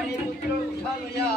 অনিরুদ্র উঠালইয়া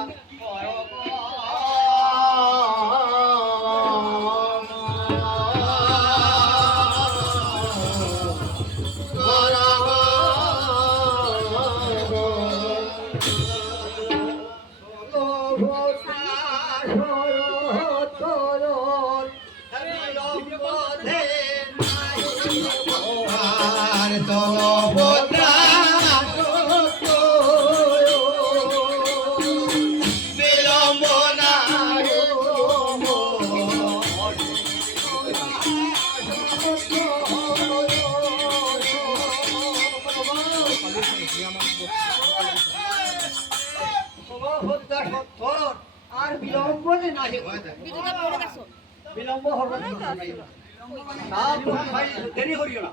আর বিলম্ব যে নাহি বিলম্ব হবে দেরি করিও না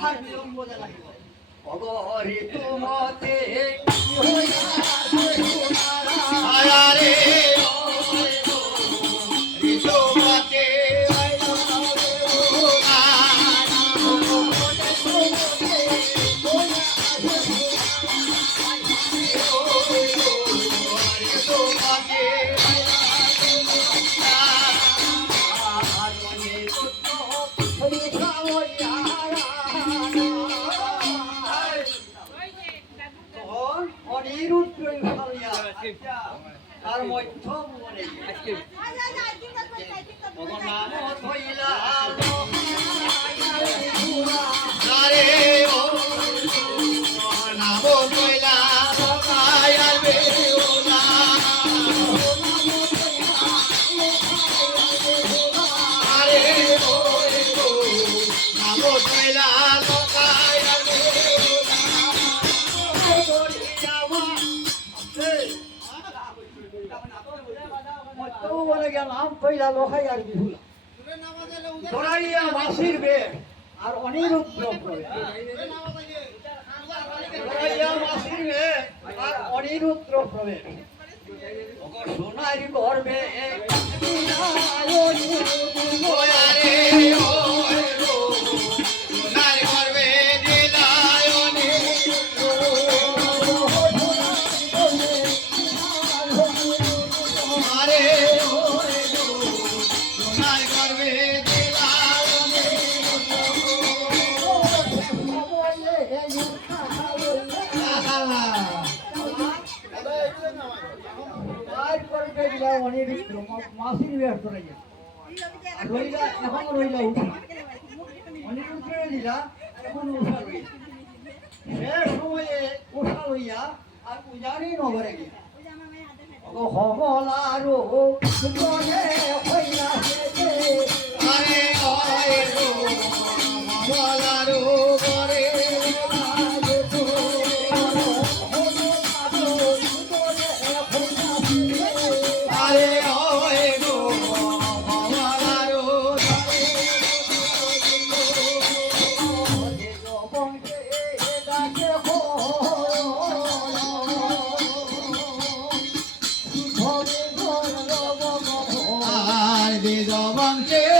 আর বিলম্ব যে নাহি অগরে তোমাতে আয়ারে আর মধ্যম মনে নাম হইলা আরে ও নাম হইলা আয়াবে ওলা আরে ও নাম হইলা আয়াবে নাম কইলা লোহাই আর বিহুলা ধরাইয়া মাসির বের আর অনিরুদ্র ধরাইয়া মাসির বের আর অনিরুদ্র প্রবেশ সোনার গর্বে মাসির বের ধরাইয়া রইলা এখন রইলা উঠা অনিরুদ্র দিলা এখন উঠা রইলা সে সময়ে উঠা লইয়া আর পূজারি নগরে গিয়া হমলারো মনে হইলা আরে আরে হমলারো করে Bangke